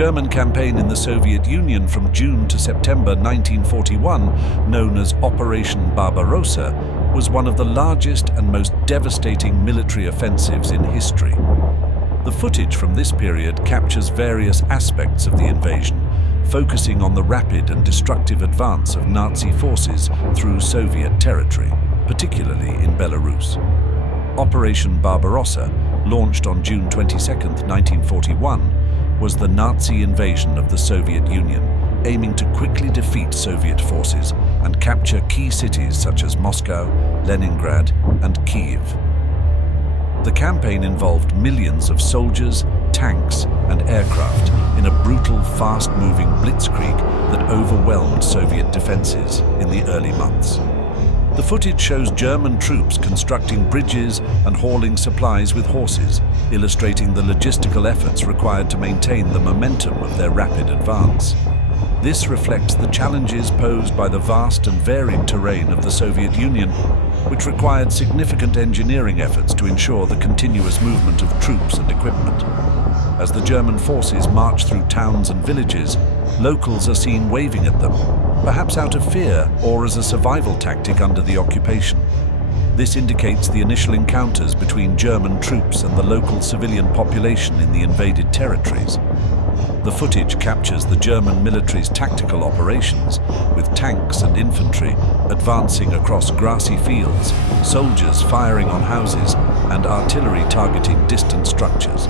German campaign in the Soviet Union from June to September 1941, known as Operation Barbarossa, was one of the largest and most devastating military offensives in history. The footage from this period captures various aspects of the invasion, focusing on the rapid and destructive advance of Nazi forces through Soviet territory, particularly in Belarus. Operation Barbarossa, launched on June 22, 1941, was the Nazi invasion of the Soviet Union, aiming to quickly defeat Soviet forces and capture key cities such as Moscow, Leningrad, and Kyiv. The campaign involved millions of soldiers, tanks, and aircraft in a brutal, fast-moving blitzkrieg that overwhelmed Soviet defenses in the early months. The footage shows German troops constructing bridges and hauling supplies with horses, illustrating the logistical efforts required to maintain the momentum of their rapid advance. This reflects the challenges posed by the vast and varied terrain of the Soviet Union, which required significant engineering efforts to ensure the continuous movement of troops and equipment. As the German forces march through towns and villages, locals are seen waving at them, perhaps out of fear or as a survival tactic under the occupation. This indicates the initial encounters between German troops and the local civilian population in the invaded territories. The footage captures the German military's tactical operations, with tanks and infantry advancing across grassy fields, soldiers firing on houses, and artillery targeting distant structures.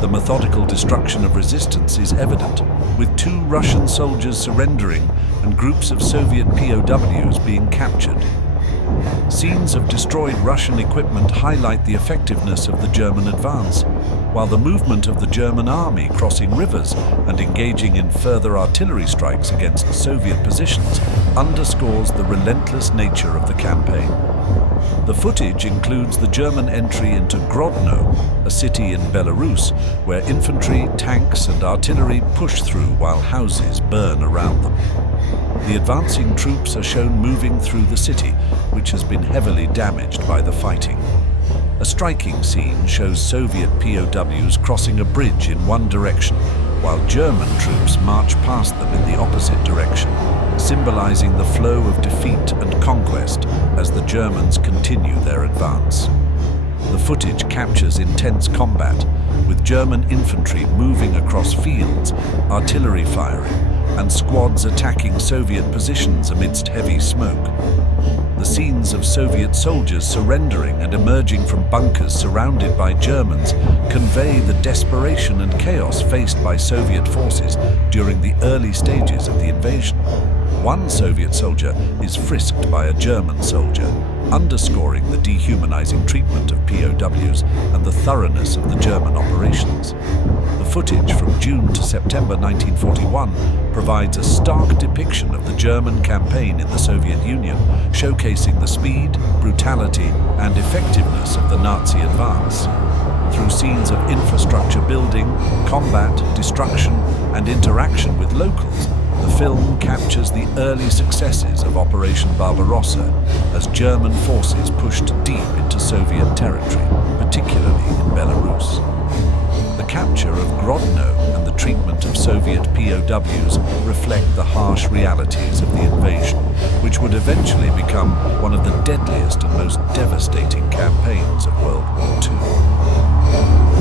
The methodical destruction of resistance is evident, with 2 Russian soldiers surrendering and groups of Soviet POWs being captured. Scenes of destroyed Russian equipment highlight the effectiveness of the German advance, while the movement of the German army crossing rivers and engaging in further artillery strikes against Soviet positions underscores the relentless nature of the campaign. The footage includes the German entry into Grodno, a city in Belarus, where infantry, tanks, and artillery push through while houses burn around them. The advancing troops are shown moving through the city, which has been heavily damaged by the fighting. A striking scene shows Soviet POWs crossing a bridge in one direction, while German troops march past them in the opposite direction, symbolizing the flow of defeat and conquest as the Germans continue their advance. The footage captures intense combat, with German infantry moving across fields, artillery firing, and squads attacking Soviet positions amidst heavy smoke. The scenes of Soviet soldiers surrendering and emerging from bunkers surrounded by Germans convey the desperation and chaos faced by Soviet forces during the early stages of the invasion. One Soviet soldier is frisked by a German soldier, underscoring the dehumanizing treatment of POWs and the thoroughness of the German operations. The footage from June to September 1941 provides a stark depiction of the German campaign in the Soviet Union, showcasing the speed, brutality, and effectiveness of the Nazi advance. Through scenes of infrastructure building, combat, destruction, and interaction with locals, the film captures the early successes of Operation Barbarossa as German forces pushed deep into Soviet territory, particularly in Belarus. The capture of Grodno and the treatment of Soviet POWs reflect the harsh realities of the invasion, which would eventually become one of the deadliest and most devastating campaigns of World War II.